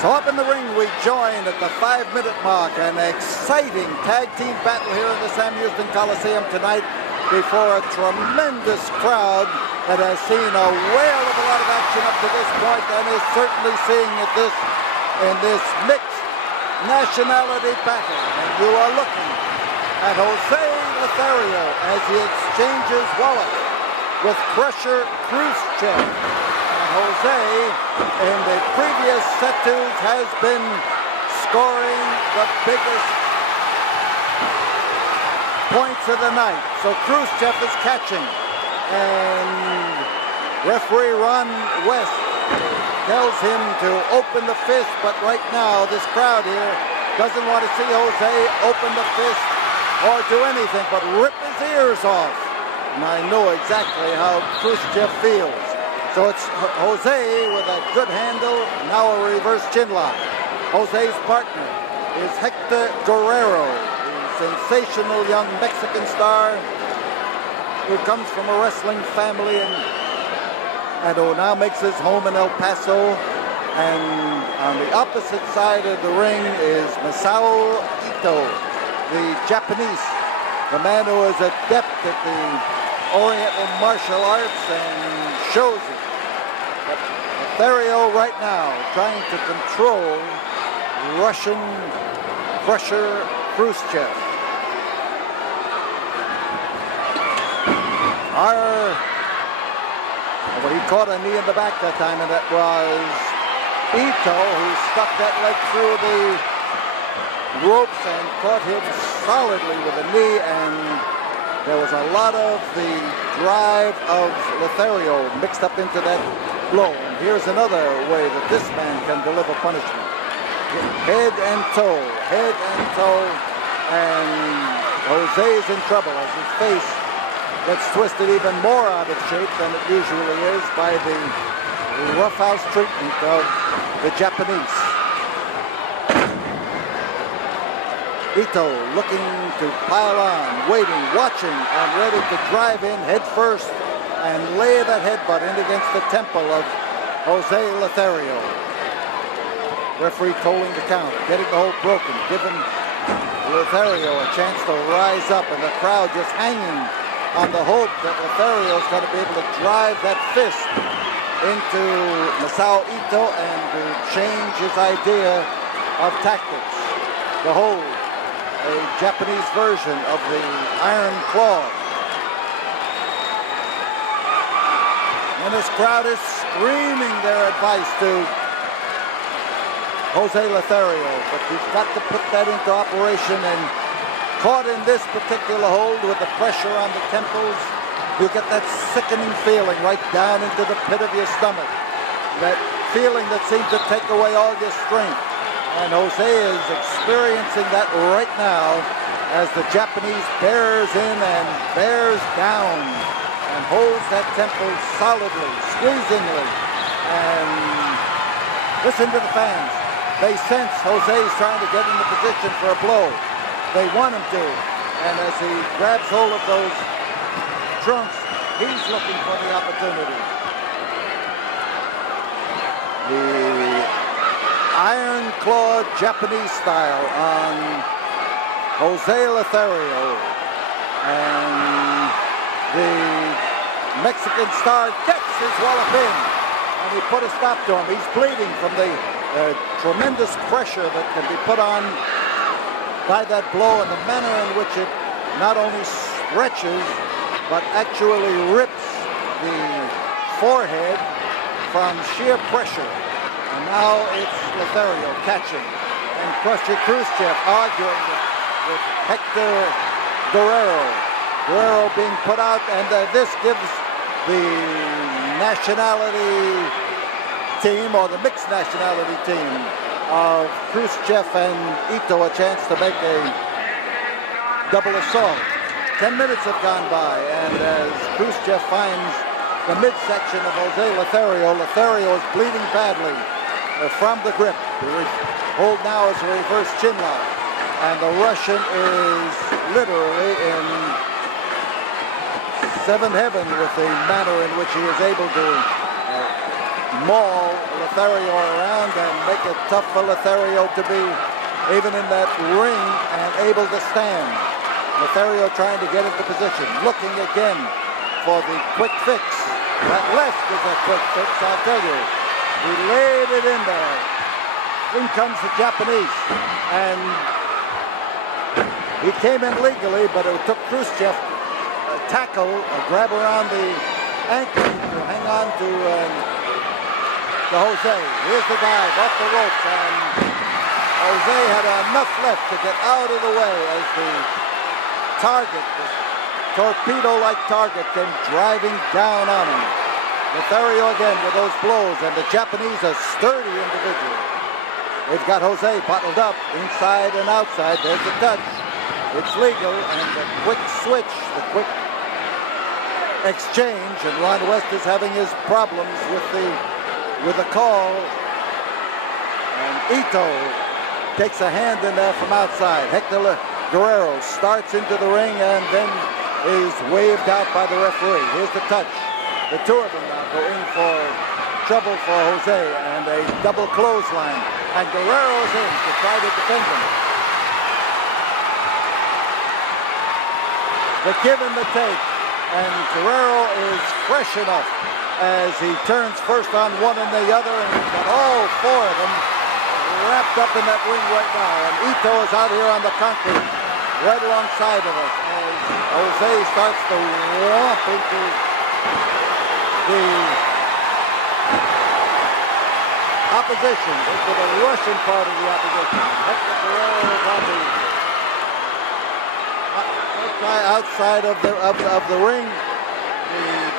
So up in the ring, we join at the 5-minute mark. An exciting tag team battle here in the Sam Houston Coliseum tonight before a tremendous crowd that has seen a whale of a lot of action up to this point and is certainly seeing it in this mixed nationality battle. And you are looking at Jose Lothario as he exchanges wallets with Krusher Kruschev. Jose, in the previous set twos, has been scoring the biggest points of the night. So Kruschev is catching, and referee Ron West tells him to open the fist, but right now this crowd here doesn't want to see Jose open the fist or do anything but rip his ears off. And I know exactly how Kruschev feels. So it's Jose with a good handle, now a reverse chin lock. Jose's partner is Hector Guerrero, the sensational young Mexican star who comes from a wrestling family and who now makes his home in El Paso. And on the opposite side of the ring is Masao Ito, the Japanese, the man who is adept at the Oriental martial arts and shows it. But Lothario right now trying to control Russian Krusher Kruschev. Well, he caught a knee in the back that time, and that was Ito who stuck that leg through the ropes and caught him solidly with a knee, and there was a lot of the drive of Lothario mixed up into that blow. And here's another way that this man can deliver punishment. Head and toe, and Jose's in trouble as his face gets twisted even more out of shape than it usually is by the roughhouse treatment of the Japanese. Ito looking to pile on, waiting, watching, and ready to drive in head first and lay that headbutt in against the temple of Jose Lothario. Referee calling the count, getting the hold broken, giving Lothario a chance to rise up, and the crowd just hanging on the hope that Lothario is going to be able to drive that fist into Masao Ito and to change his idea of tactics. The hold, a Japanese version of the iron claw. And this crowd is screaming their advice to Jose Lothario, but you've got to put that into operation, and caught in this particular hold with the pressure on the temples, you get that sickening feeling right down into the pit of your stomach. That feeling that seems to take away all your strength. And Jose is experiencing that right now as the Japanese bears in and bears down and holds that temple solidly, squeezingly. And listen to the fans. They sense Jose's trying to get into position for a blow. They want him to. And as he grabs hold of those trunks, he's looking for the opportunity. The iron-clawed Japanese style on Jose Lothario. And the Mexican star gets his wallop in. And he put a stop to him. He's bleeding from the tremendous pressure that can be put on by that blow, and the manner in which it not only stretches but actually rips the forehead from sheer pressure. And now it's Lothario catching, and Krusher Kruschev arguing with Hector Guerrero. Guerrero being put out, and this gives the nationality team, or the mixed nationality team of Kruschev and Ito, a chance to make a double assault. 10 minutes have gone by, and as Kruschev finds the midsection of Jose Lothario, Lothario is bleeding badly from the grip. The hold now is a reverse chin lock, and the Russian is literally in seventh heaven with the manner in which he is able to maul Lothario around and make it tough for Lothario to be even in that ring and able to stand. Lothario trying to get into position, looking again for the quick fix. That left is a quick fix, I'll tell you. He laid it in there. In comes the Japanese, and he came in legally, but it took Kruschev a tackle, a grab around the ankle to hang on to Jose. Here's the dive off the ropes, and Jose had enough left to get out of the way as the target, this torpedo-like target, came driving down on him. Lothario again with those blows, and the Japanese are sturdy individuals. They've got Jose bottled up inside and outside. There's the touch. It's legal, and the quick switch, the quick exchange, and Ron West is having his problems with the call. And Ito takes a hand in there from outside. Hector Guerrero starts into the ring and then is waved out by the referee. Here's the touch. The two of them now go in for trouble for Jose, and a double clothesline. And Guerrero's in to try to defend him. The give and the take. And Guerrero is fresh enough as he turns first on one and the other, and he's got all four of them wrapped up in that ring right now. And Ito is out here on the concrete, right alongside of us, as Jose starts to whomp into the opposition, into the Russian part of the opposition. Hector Guerrero is on the outside of the ring. The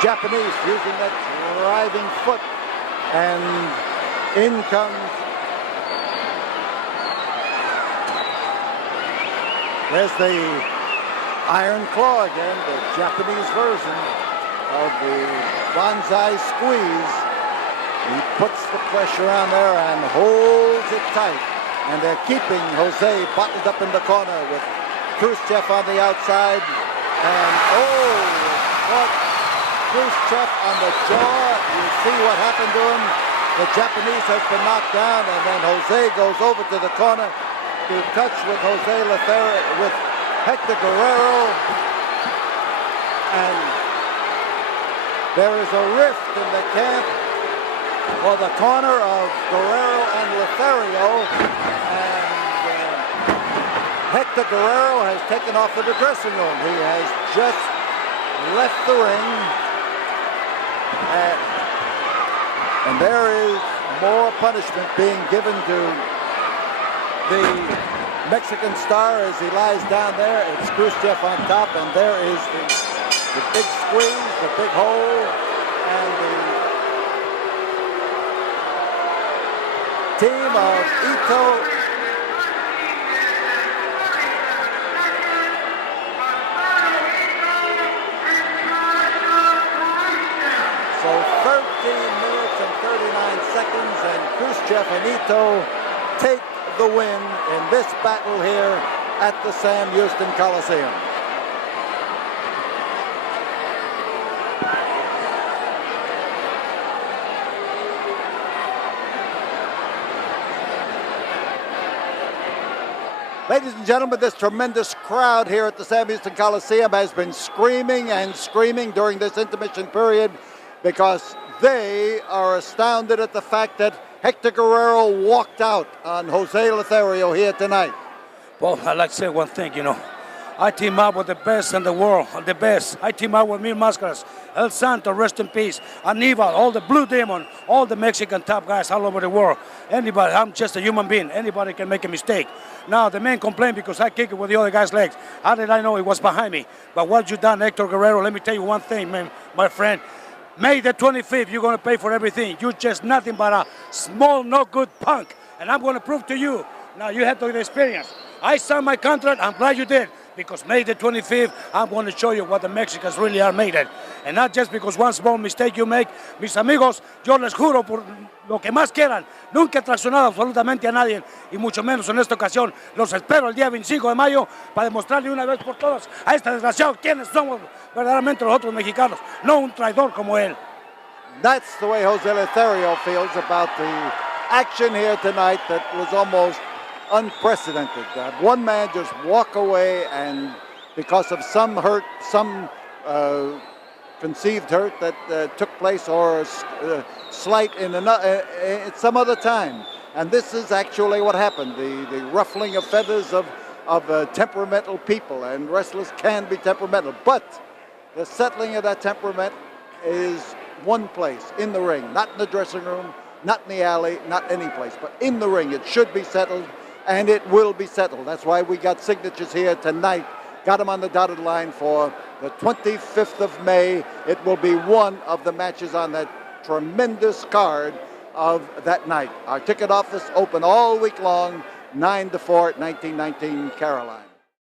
Japanese using that driving foot, and in comes, there's the Iron Claw again, the Japanese version of the Banzai Squeeze. He puts the pressure on there and holds it tight. And they're keeping Jose bottled up in the corner with Kruschev on the outside. And caught Kruschev on the jaw. You see what happened to him. The Japanese has been knocked down, and then Jose goes over to the corner to touch with Jose Lothario, with Hector Guerrero. And there is a rift in the camp for the corner of Guerrero and Lothario, and Hector Guerrero has taken off to the dressing room. He has just left the ring, and there is more punishment being given to the Mexican star as he lies down there. It's Kruschev on top, and there is the big squeeze, the big hole, and the team of Ito so 13 minutes and 39 seconds, and Kruschev and Ito take the win in this battle here at the Sam Houston Coliseum. Ladies and gentlemen, this tremendous crowd here at the Sam Houston Coliseum has been screaming and screaming during this intermission period because they are astounded at the fact that Hector Guerrero walked out on Jose Lothario here tonight. Well, I'd like to say one thing, I team up with the best in the world, the best. I team up with Mil Mascaras, El Santo, rest in peace, Aníbal, all the Blue Demon, all the Mexican top guys all over the world. Anybody, I'm just a human being. Anybody can make a mistake. Now, the man complained because I kicked it with the other guy's legs. How did I know it was behind me? But what you done, Hector Guerrero, let me tell you one thing, man, my friend. May the 25th, you're going to pay for everything. You're just nothing but a small, no good punk. And I'm going to prove to you. Now, you have to get experience. I signed my contract. I'm glad you did. Because May the 25th, I'm going to show you what the Mexicans really are made at. And not just because one small mistake you make. Mis amigos, yo les juro por lo que más quieran. Nunca he traicionado absolutamente a nadie, y mucho menos en esta ocasión. Los espero el día 25 de mayo para demostrarle una vez por todas a este desgraciado quiénes somos verdaderamente los otros mexicanos. No un traidor como él. That's the way Jose Lothario feels about the action here tonight that was almost unprecedented. One man just walk away, and because of some hurt, some conceived hurt that took place, or slight in some other time. And this is actually what happened, the ruffling of feathers of temperamental people, and wrestlers can be temperamental. But the settling of that temperament is one place, in the ring, not in the dressing room, not in the alley, not any place, but in the ring. It should be settled, and it will be settled. That's why we got signatures here tonight. Got them on the dotted line for the 25th of May. It will be one of the matches on that tremendous card of that night. Our ticket office open all week long, 9 to 4 at 1919 Caroline.